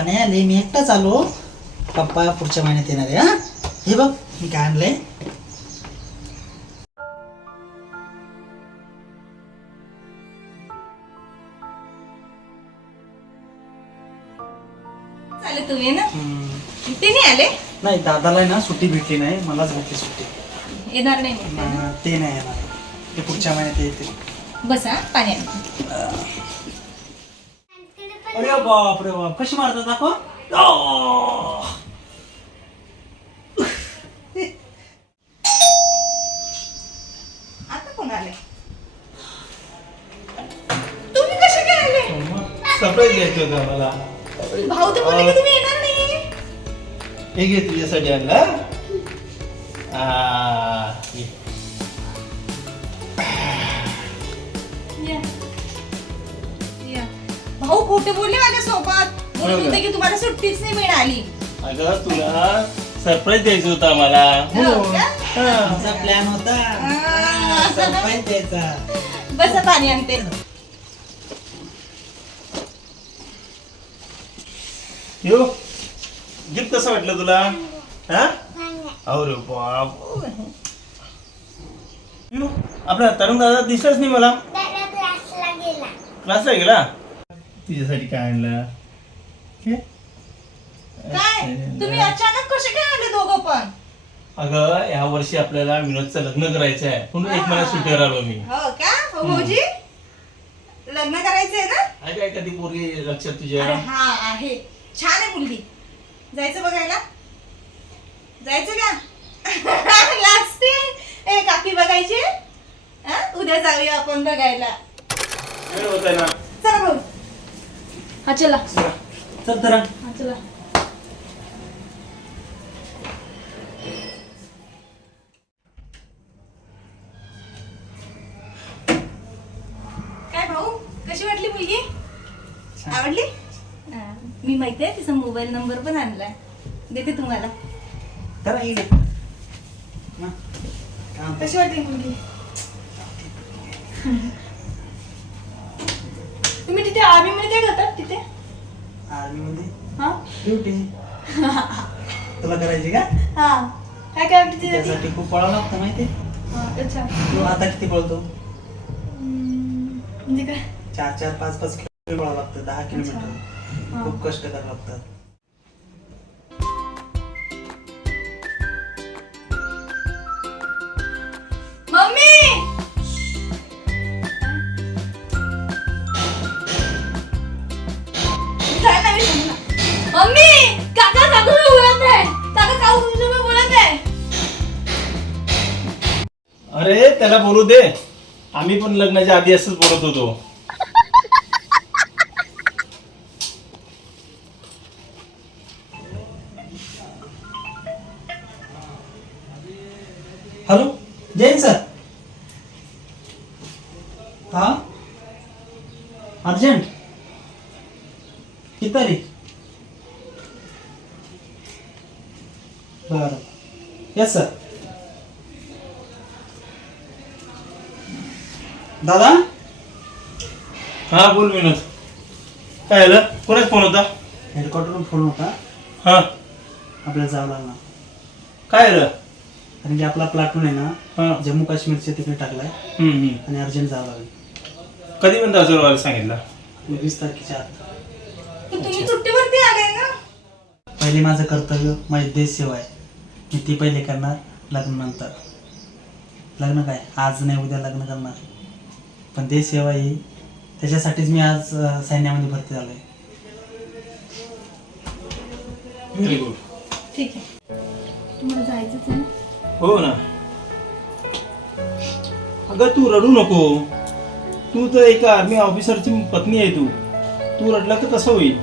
पाण्या लय मी एकटाच आलो. पप्पा पुढच्या महिन्यात येणार आहे. हा हे बघ मी काय आणलंय. चालेल तुम्ही ना इथे नाही आले. नाही दादाला ना सुट्टी भेटली नाही, मलाच भेटली सुट्टी. येणार नाही ते नाही येणार, ते पुढच्या महिन्यात येते. बसा पाणी आण. अरे बाप रे बाप, कशी मारतात दाखव. आता कोण आले? तुम्ही कसे काय आले? सरप्राईज द्यायचं होतं मला. भाऊ तर बोलले की तुम्ही येणार नाही. हे घे तुझ्यासाठी आणलं. ये. या. या. भाऊ खोटे बोलले माझ्यासोबत. बोलत होते की तुम्हाला सुट्टीच नाही मिळाली. अगं तुला सरप्राईज द्यायचं होतं आम्हाला. हो का? आमचा प्लॅन होता सरप्राईज द्यायचा. बसा पाणी आणते. यो गिफ्ट कसं वाटलं तुला? हा अरे बाप. यो आपला तरुण दादा दिसलाच नाही मला. क्लासला गेला. तुझ्यासाठी काय आणलं? काय तुम्ही अचानक कसे काय आले दोघं पण? अगं या वर्षी आपल्याला विनोदचं लग्न करायचं आहे म्हणून एक महिना सुट्टीवर आलो मी. हो का भाऊजी? लग्न करायचंय ना? आहे काय कधी पोरगी लक्षात अरे तुझ्या? हा आहे. छान आहे मुलगी. जायचं बघायला? जायचं का? लाजते. ए काकी बघायची? उद्या जाऊया आपण बघायला. वेळ होत आहे ना. चला भाऊ. हा चला. चल तर हा चला. काय भाऊ कशी वाटली मुलगी? आवडली? मी माहिती आहे तिचा मोबाईल नंबर पण आणलाय. देते तुम्हाला. करा इकडे. कशी वाटली मुलगी? तुम्ही तिथे आर्मी मध्ये काय करतात तिथे? आर्मी मध्ये हा ड्युटी. तुला करायची का? हा काय काय वाटते तिथे? त्यासाठी खूप पळावं लागतं माहिती. अच्छा तू आता किती पळतो? म्हणजे काय? 4-4, 5-5 किलोमीटर पळावं लागतं. 10 किलोमीटर. हा. खूप कष्ट करावं लागतात. मम्मी काय नाही म्हणणार. मम्मी काका काकू बोलत आहे. काका काकू तुमच्यासोबत बोलत आहे. अरे त्याला बोलू दे. आम्ही पण लग्नाच्या आधी असंच बोलत होतो. Hello Jain sir. हा अर्जंट किती तारीख? बरं यस सर. दादा हा बोल विनोद. काय झालं? कोणाच फोन होता? हेडक्वार्टरवरून फोन होता. हा आपल्याला जावं लागणार काय झालं? कारण की आपला प्लाटून आहे ना हा जम्मू काश्मीरच्या तिकडे टाकलाय आणि अर्जंट जावं लागेल. कधी पण दाजोरवाला सांगितलं? 20 तारखेच्या आत. पण तुम्ही सुट्टीवरती आले ना? पहिले माझं कर्तव्य माझी देश सेवा आहे. मी ती पहिले करणार. लग्न नंतर. लग्न काय आज नाही उद्या लग्न करणार. पण देश सेवा ही त्याच्यासाठीच मी आज सैन्यामध्ये भरती झालोय. Very good. ठीक आहे. तुम्हाला जायचंच आहे ना? हो ना. अगं तू रडू नको. तू तर एका आर्मी ऑफिसरची पत्नी आहे. तू रडला तर कसं होईल?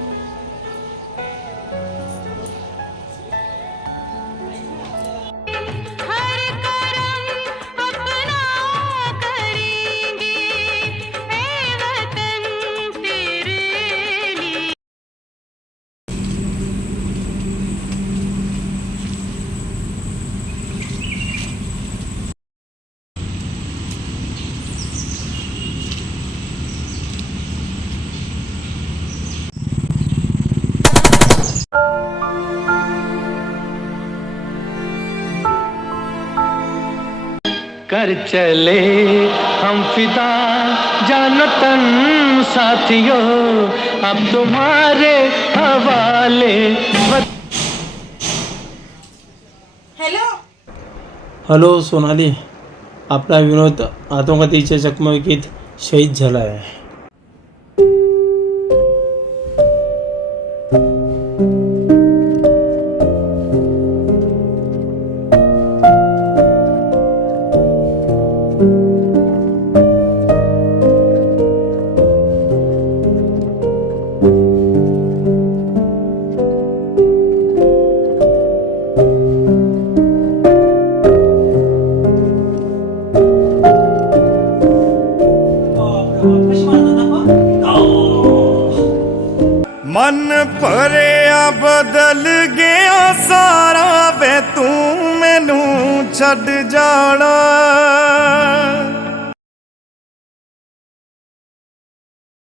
कर चले हम फिदा जानतन साथियों अब तुम्हारे हवाले। हॅलो. हॅलो सोनाली, आपला विनोद आत्मघातीच्या चकमकीत शहीद झाला आहे. कशी मारतात मन भरिया बदल गया सारा वे तू मैनू छड़ जाना